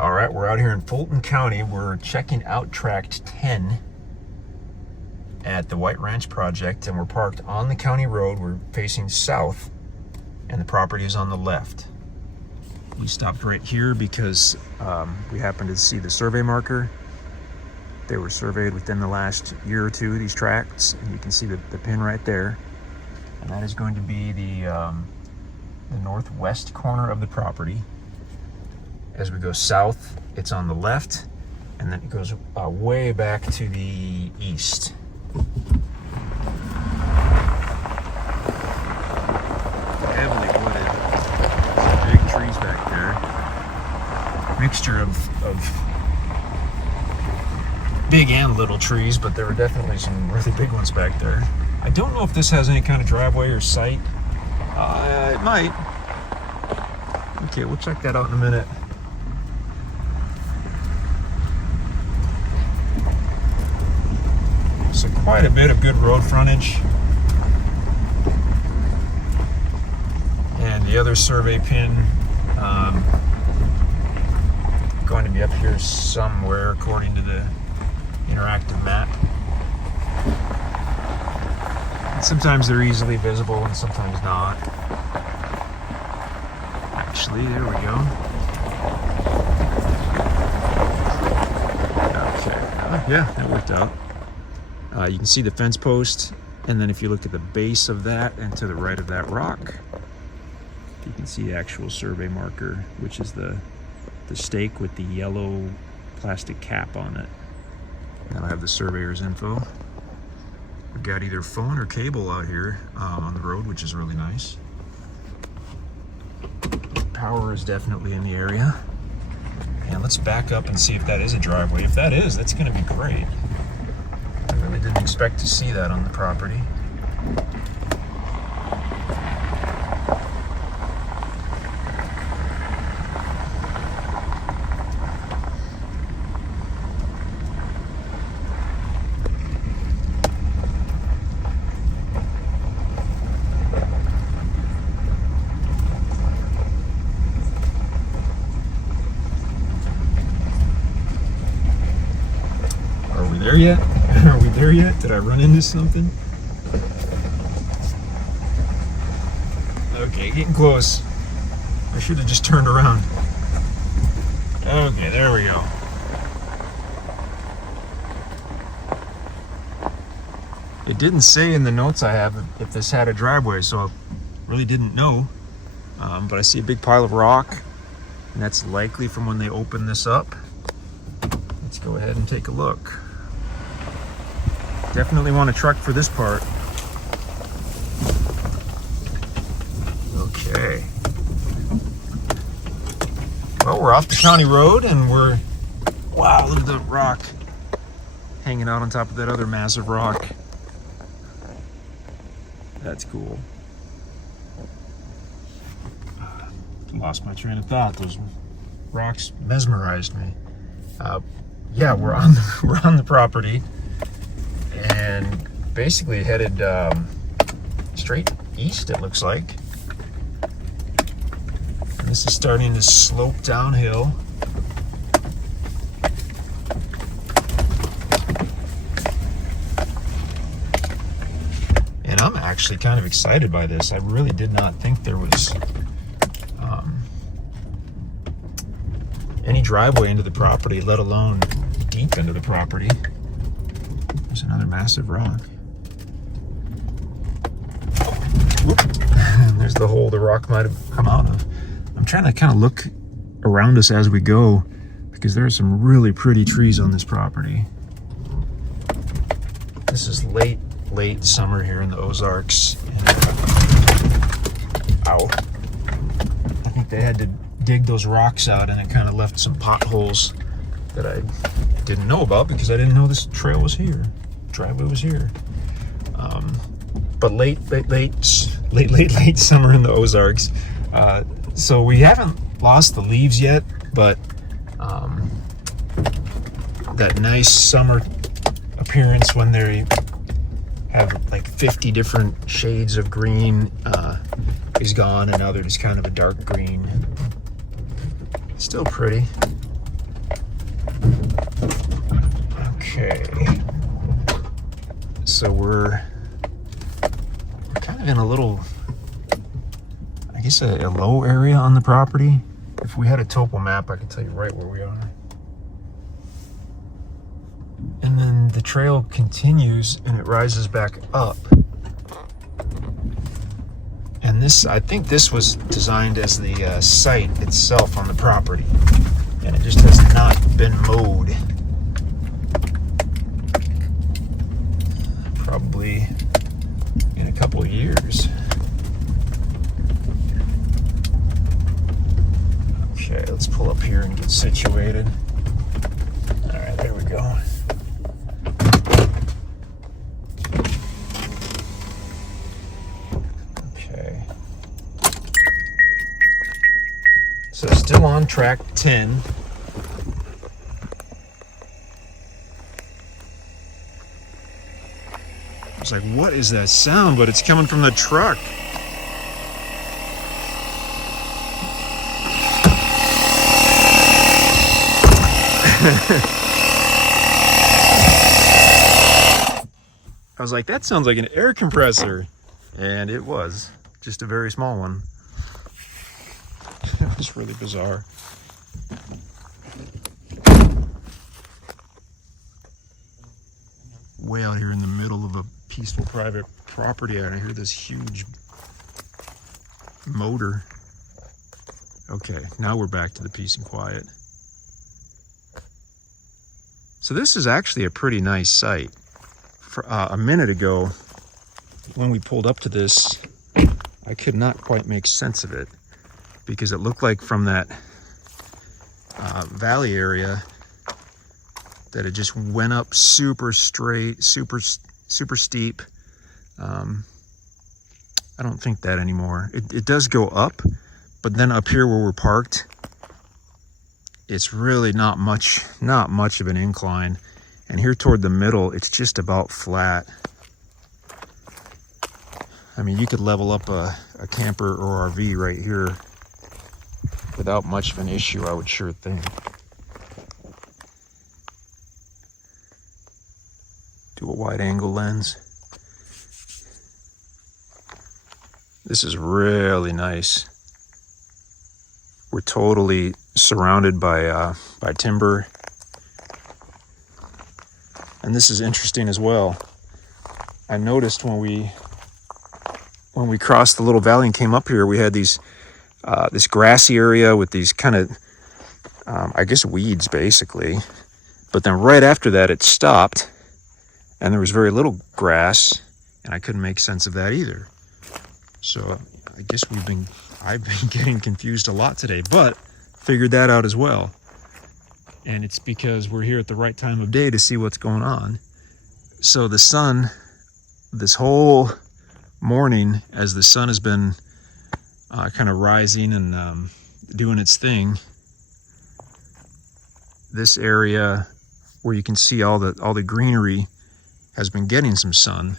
All right, we're out here in Fulton County. We're checking out Tract 10 at the White Ranch project, and we're parked on the county road. We're facing south, and the property is on the left. We stopped right here because we happened to see the survey marker. They were surveyed within the last year or two, these tracts, and you can see the pin right there. And that is going to be the northwest corner of the property. As we go south, it's on the left, and then it goes way back to the east. Heavily wooded. Some big trees back there. Mixture of big and little trees, but there were definitely some really big ones back there. I don't know if this has any kind of driveway or site. It might. Okay, we'll check that out in a minute. So quite a bit of good road frontage. And the other survey pin going to be up here somewhere according to the interactive map. And sometimes they're easily visible and sometimes not. Actually, there we go. Okay, yeah, that worked out. You can see the fence post, and then if you look at the base of that and to the right of that rock, you can see the actual survey marker, which is the stake with the yellow plastic cap on it. That'll have the surveyor's info. We've got either phone or cable out here on the road, which is really nice. Power is definitely in the area. And let's back up and see if that is a driveway. If that is, that's going to be great. I really didn't expect to see that on the property. Are we there yet? Are we there yet? Did I run into something? Okay, getting close. I should have just turned around. Okay, there we go. It didn't say in the notes I have if this had a driveway, so I really didn't know. But I see a big pile of rock, and that's likely from when they opened this up. Let's go ahead and take a look. Definitely want a truck for this part. Okay. Well, we're off the county road and wow, look at the rock hanging out on top of that other massive rock. That's cool. Lost my train of thought. Those rocks mesmerized me. Yeah, we're on the property. And basically headed straight east, it looks like. And this is starting to slope downhill. And I'm actually kind of excited by this. I really did not think there was any driveway into the property, let alone deep into the property. There's another massive rock. Whoop. There's the hole the rock might have come out of. I'm trying to kind of look around us as we go because there are some really pretty trees on this property. This is late summer here in the Ozarks. And, ow. I think they had to dig those rocks out, and it kind of left some potholes that I didn't know about because I didn't know this trail was here. Driveway was here. But late summer in the Ozarks. So we haven't lost the leaves yet, but that nice summer appearance when they have like 50 different shades of green is gone, and now they're just kind of a dark green. Still pretty. Okay. So we're kind of in a little, I guess a low area on the property. If we had a topo map, I could tell you right where we are. And then the trail continues and it rises back up. And this, I think this was designed as the site itself on the property. And it just has not been mowed. Probably in a couple of years. Okay, let's pull up here and get situated. All right, there we go. Okay. So still on Tract 10. I was like, what is that sound? But it's coming from the truck. I was like, that sounds like an air compressor. And it was. Just a very small one. It was really bizarre. Way out here in the middle of a peaceful private property, and I hear this huge motor. Okay, now we're back to the peace and quiet. So this is actually a pretty nice site. For a minute ago, when we pulled up to this, I could not quite make sense of it because it looked like from that valley area that it just went up super straight, super steep. I don't think that anymore. It does go up, but then up here where we're parked, it's really not much of an incline. And here toward the middle, it's just about flat. I mean, you could level up a camper or RV right here without much of an issue, I would sure think. Do a wide angle lens. This is really nice. We're totally surrounded by timber. And this is interesting as well. I noticed when we crossed the little valley and came up here, we had these this grassy area with these kind of I guess weeds basically. But then right after that it stopped and there was very little grass, and I couldn't make sense of that either. So I guess I've been getting confused a lot today, but figured that out as well. And it's because we're here at the right time of day to see what's going on. So the sun, this whole morning, as the sun has been kind of rising and doing its thing, this area where you can see all the greenery has been getting some sun.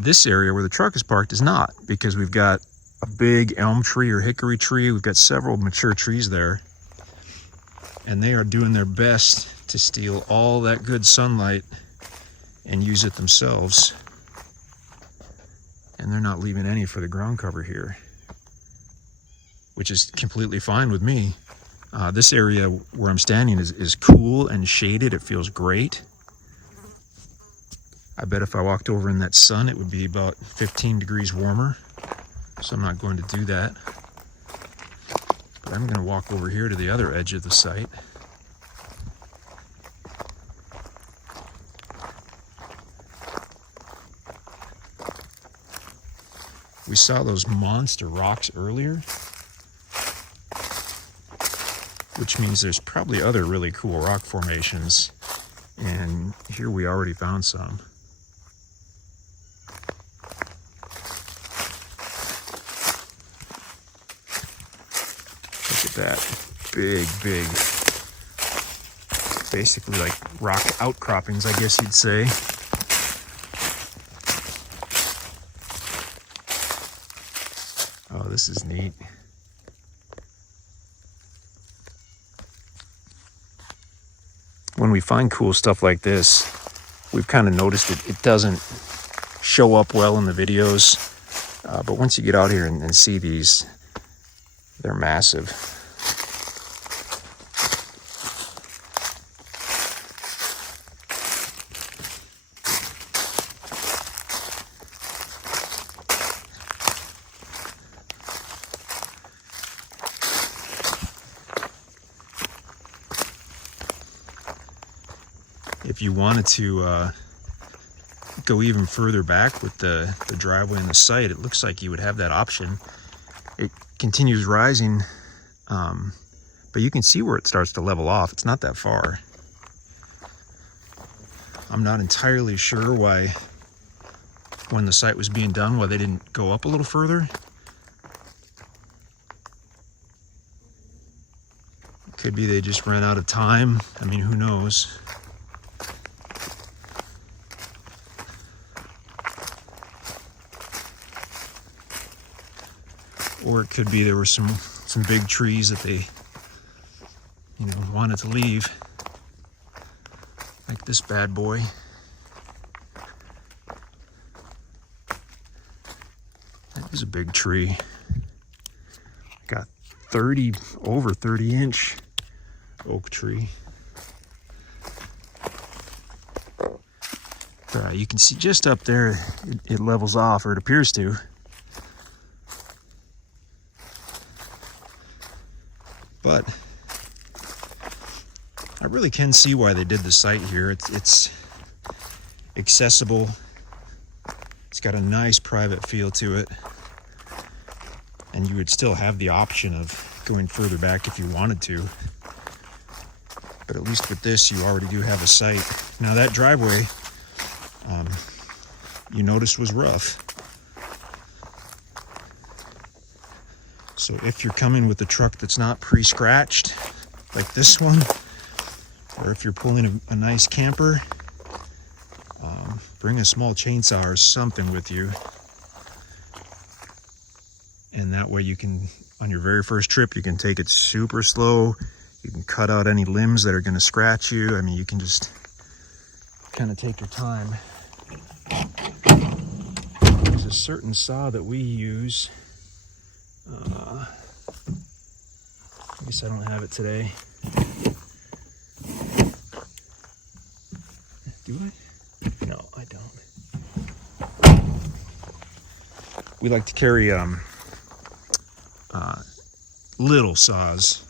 This area where the truck is parked is not, because we've got a big elm tree or hickory tree. We've got several mature trees there, and they are doing their best to steal all that good sunlight and use it themselves. And they're not leaving any for the ground cover here, which is completely fine with me. This area where I'm standing is cool and shaded. It feels great. I bet if I walked over in that sun, it would be about 15 degrees warmer. So I'm not going to do that. But I'm going to walk over here to the other edge of the site. We saw those monster rocks earlier, which means there's probably other really cool rock formations. And here we already found some. Look at that big, basically like rock outcroppings, I guess you'd say. Oh, this is neat. when we find cool stuff like this, we've kind of noticed it doesn't show up well in the videos. But once you get out here and see these, they're massive. If you wanted to go even further back with the driveway and the site, it looks like you would have that option. It continues rising, but you can see where it starts to level off. It's not that far. I'm not entirely sure why, when the site was being done, why they didn't go up a little further. Could be they just ran out of time. I mean, who knows? Or it could be there were some big trees that they, wanted to leave. Like this bad boy. That is a big tree. Got over 30 inch oak tree. You can see just up there, it levels off, or it appears to. But I really can see why they did the site here. It's accessible. It's got a nice private feel to it. And you would still have the option of going further back if you wanted to. But at least with this, you already do have a site. Now that driveway, you noticed was rough. So if you're coming with a truck that's not pre-scratched, like this one, or if you're pulling a nice camper, bring a small chainsaw or something with you. And that way you can, on your very first trip, you can take it super slow. You can cut out any limbs that are going to scratch you. I mean, you can just kind of take your time. There's a certain saw that we use. I guess I don't have it today. Do I? No, I don't. We like to carry little saws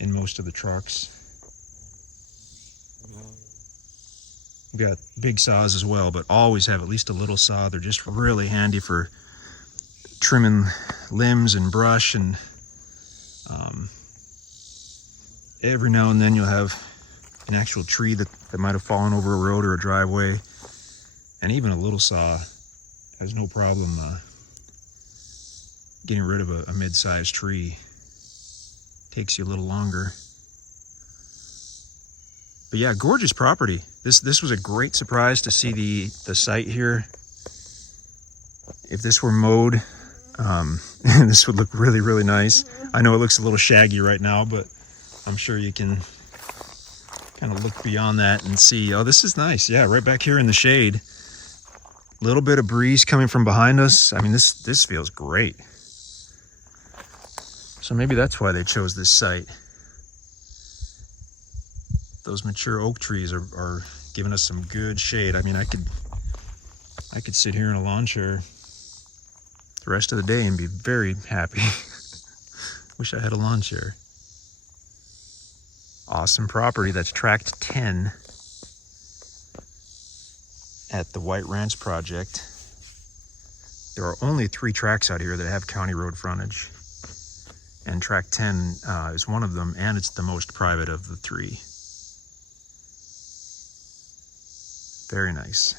in most of the trucks. We've got big saws as well, but always have at least a little saw. They're just really handy for trimming limbs and brush, and every now and then you'll have an actual tree that might have fallen over a road or a driveway, and even a little saw has no problem getting rid of a mid-sized tree. Takes you a little longer. But yeah, gorgeous property. This was a great surprise to see the site here. If this were mowed, this would look really, really nice. I know it looks a little shaggy right now, but I'm sure you can kind of look beyond that and see, oh, this is nice. Yeah, right back here in the shade. A little bit of breeze coming from behind us. I mean, this feels great. So maybe that's why they chose this site. Those mature oak trees are giving us some good shade. I mean, I could sit here in a lawn chair the rest of the day and be very happy. Wish I had a lawn chair. Awesome property. That's Tract 10 at the White Ranch project. There are only 3 tracts out here that have county road frontage, and Tract 10 is one of them, and it's the most private of the 3. Very nice.